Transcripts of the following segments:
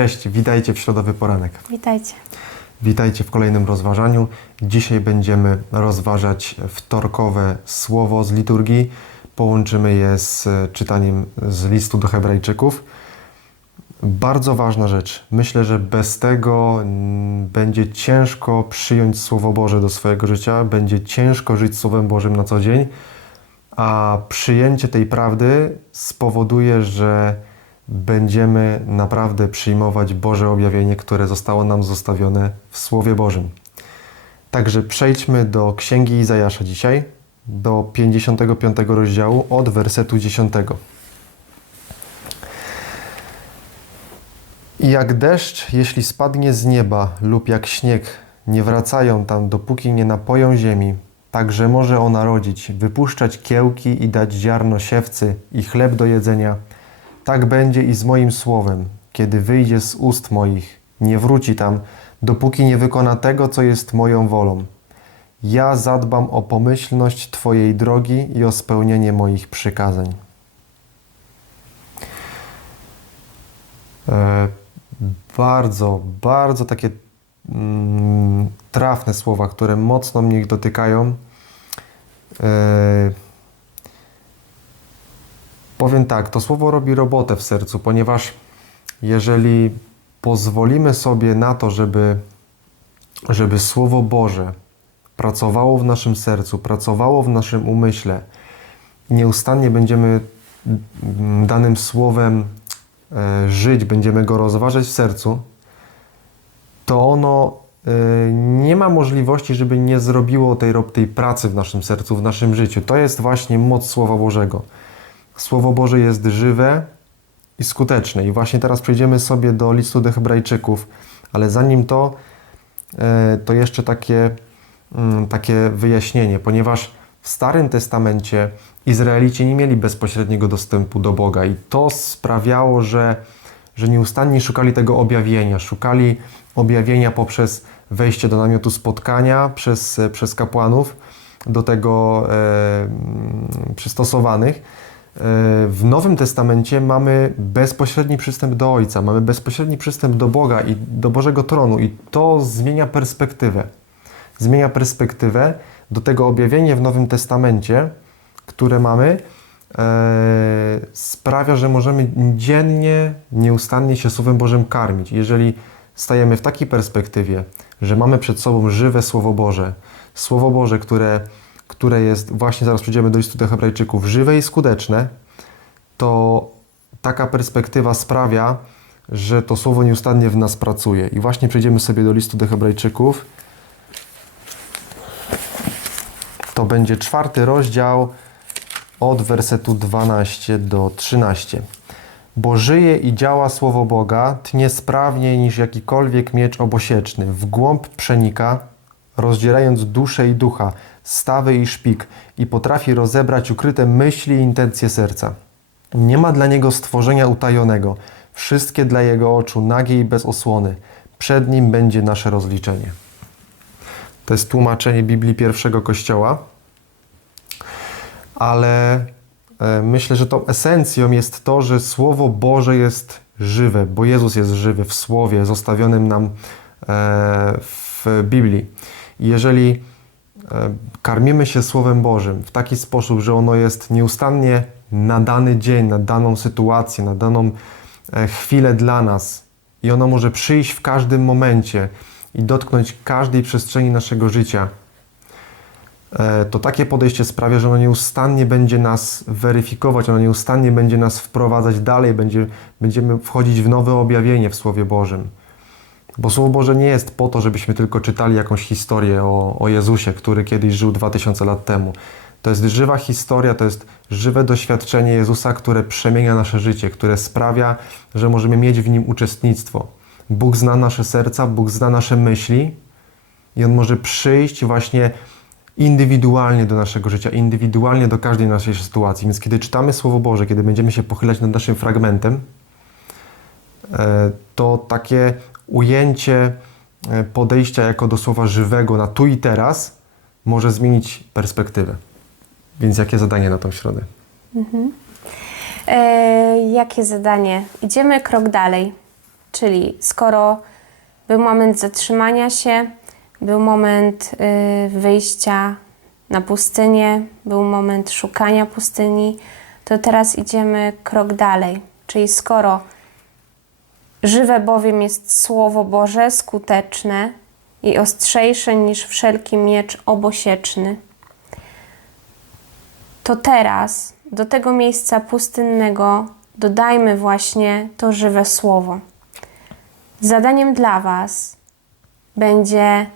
Cześć, witajcie w środowy poranek. Witajcie. Witajcie w kolejnym rozważaniu. Dzisiaj będziemy rozważać wtorkowe słowo z liturgii. Połączymy je z czytaniem z listu do Hebrajczyków. Bardzo ważna rzecz. Myślę, że bez tego mm, będzie ciężko przyjąć Słowo Boże do swojego życia, będzie ciężko żyć Słowem Bożym na co dzień, a przyjęcie tej prawdy spowoduje, że będziemy naprawdę przyjmować Boże objawienie, które zostało nam zostawione w Słowie Bożym. Także przejdźmy do Księgi Izajasza dzisiaj, do 55 rozdziału od wersetu 10. I jak deszcz, jeśli spadnie z nieba, lub jak śnieg, nie wracają tam, dopóki nie napoją ziemi, także może ona rodzić, wypuszczać kiełki i dać ziarno siewcy i chleb do jedzenia. Tak będzie i z moim słowem, kiedy wyjdzie z ust moich, nie wróci tam, dopóki nie wykona tego, co jest moją wolą. Ja zadbam o pomyślność Twojej drogi i o spełnienie moich przykazań. E, bardzo, bardzo takie mm, trafne słowa, które mocno mnie dotykają. E, powiem tak, to słowo robi robotę w sercu, ponieważ jeżeli pozwolimy sobie na to, żeby, żeby Słowo Boże pracowało w naszym sercu, pracowało w naszym umyśle nieustannie będziemy mm, danym słowem e, żyć, będziemy go rozważać w sercu, to ono e, nie ma możliwości, żeby nie zrobiło tej, tej pracy w naszym sercu, w naszym życiu. To jest właśnie moc Słowa Bożego. Słowo Boże jest żywe i skuteczne. I właśnie teraz przejdziemy sobie do listu do Hebrajczyków, ale zanim to, e, to jeszcze takie, mm, takie wyjaśnienie, ponieważ w Starym Testamencie Izraelici nie mieli bezpośredniego dostępu do Boga i to sprawiało, że, że nieustannie szukali tego objawienia, szukali objawienia poprzez wejście do namiotu spotkania przez, przez kapłanów, do tego e, mm, przystosowanych. W Nowym Testamencie mamy bezpośredni przystęp do Ojca, mamy bezpośredni przystęp do Boga i do Bożego tronu, i to zmienia perspektywę. Zmienia perspektywę do tego objawienia w Nowym Testamencie, które mamy, e, sprawia, że możemy dziennie, nieustannie się Słowem Bożym karmić. Jeżeli stajemy w takiej perspektywie, że mamy przed sobą żywe Słowo Boże, Słowo Boże, które, które jest, właśnie zaraz przejdziemy do listu do Hebrajczyków, żywe i skuteczne, to taka perspektywa sprawia, że to Słowo nieustannie w nas pracuje. I właśnie przejdziemy sobie do listu do Hebrajczyków. To będzie czwarty rozdział od wersetu 12 do 13. Bo żyje i działa słowo Boga, tnie sprawniej niż jakikolwiek miecz obosieczny, w głąb przenika, rozdzierając duszę i ducha, stawy i szpik i potrafi rozebrać ukryte myśli i intencje serca. Nie ma dla niego stworzenia utajonego, wszystkie dla jego oczu nagie i bez osłony. Przed nim będzie nasze rozliczenie. To jest tłumaczenie Biblii pierwszego Kościoła ale e, myślę, że tą esencją jest to, że Słowo Boże jest żywe, bo Jezus jest żywy w Słowie zostawionym nam e, w Biblii. Jeżeli e, karmimy się Słowem Bożym w taki sposób, że ono jest nieustannie na dany dzień, na daną sytuację, na daną e, chwilę dla nas i ono może przyjść w każdym momencie i dotknąć każdej przestrzeni naszego życia, e, to takie podejście sprawia, że ono nieustannie będzie nas weryfikować, ono nieustannie będzie nas wprowadzać dalej, będzie, będziemy wchodzić w nowe objawienie w Słowie Bożym. Bo Słowo Boże nie jest po to, żebyśmy tylko czytali jakąś historię o, o Jezusie, który kiedyś żył 2000 lat temu. To jest żywa historia, to jest żywe doświadczenie Jezusa, które przemienia nasze życie, które sprawia, że możemy mieć w nim uczestnictwo. Bóg zna nasze serca, Bóg zna nasze myśli i On może przyjść właśnie indywidualnie do naszego życia, indywidualnie do każdej naszej sytuacji. Więc kiedy czytamy Słowo Boże, kiedy będziemy się pochylać nad naszym fragmentem, e, to takie ujęcie e, podejścia jako do słowa żywego na tu i teraz może zmienić perspektywę. Więc jakie zadanie na tą środę? E, jakie zadanie? Idziemy krok dalej. Czyli skoro był moment zatrzymania się, był moment y, wyjścia na pustynię, był moment szukania pustyni, to teraz idziemy krok dalej. Czyli skoro żywe bowiem jest Słowo Boże, skuteczne i ostrzejsze niż wszelki miecz obosieczny, to teraz do tego miejsca pustynnego dodajmy właśnie to żywe słowo. Zadaniem dla Was będzie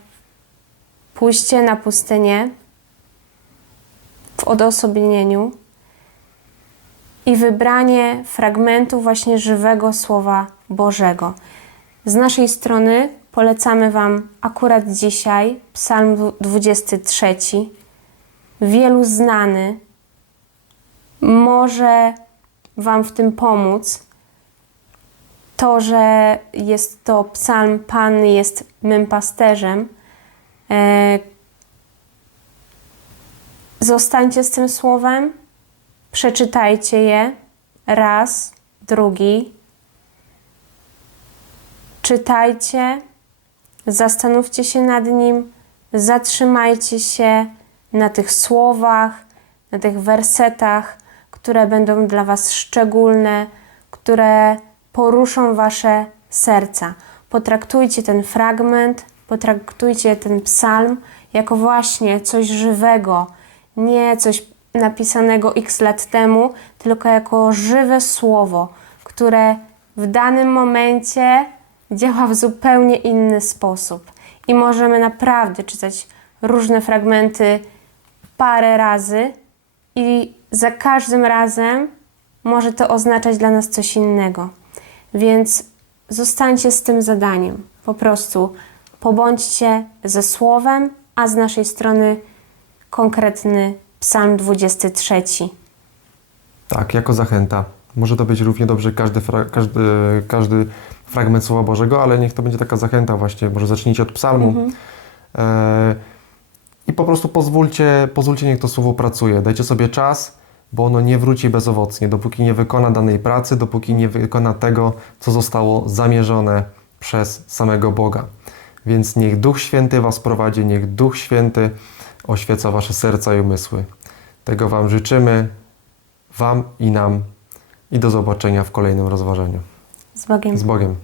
pójście na pustynię w odosobnieniu i wybranie fragmentu właśnie żywego Słowa Bożego. Z naszej strony polecamy Wam akurat dzisiaj Psalm 23, wielu znany, może Wam w tym pomóc. To, że jest to psalm Pan jest mym pasterzem. E, zostańcie z tym słowem, przeczytajcie je raz, drugi. Czytajcie, zastanówcie się nad nim, zatrzymajcie się na tych słowach, na tych wersetach, które będą dla Was szczególne, które poruszą Wasze serca. Potraktujcie ten fragment, potraktujcie ten psalm jako właśnie coś żywego, nie coś napisanego x lat temu, tylko jako żywe słowo, które w danym momencie działa w zupełnie inny sposób. I możemy naprawdę czytać różne fragmenty parę razy i za każdym razem może to oznaczać dla nas coś innego. Więc zostańcie z tym zadaniem. Po prostu pobądźcie ze słowem, a z naszej strony konkretny Psalm 23. Tak, jako zachęta. Może to być równie dobrze każdy, fra- każdy, każdy fragment Słowa Bożego, ale niech to będzie taka zachęta właśnie. Może zacznijcie od psalmu. E, I po prostu pozwólcie, pozwólcie, niech to Słowo pracuje. Dajcie sobie czas, bo ono nie wróci bezowocnie. Dopóki nie wykona danej pracy, dopóki nie wykona tego, co zostało zamierzone przez samego Boga. Więc niech Duch Święty Was prowadzi, niech Duch Święty oświeca Wasze serca i umysły. Tego Wam życzymy, Wam i nam. I do zobaczenia w kolejnym rozważaniu. Z Bogiem. Z Bogiem.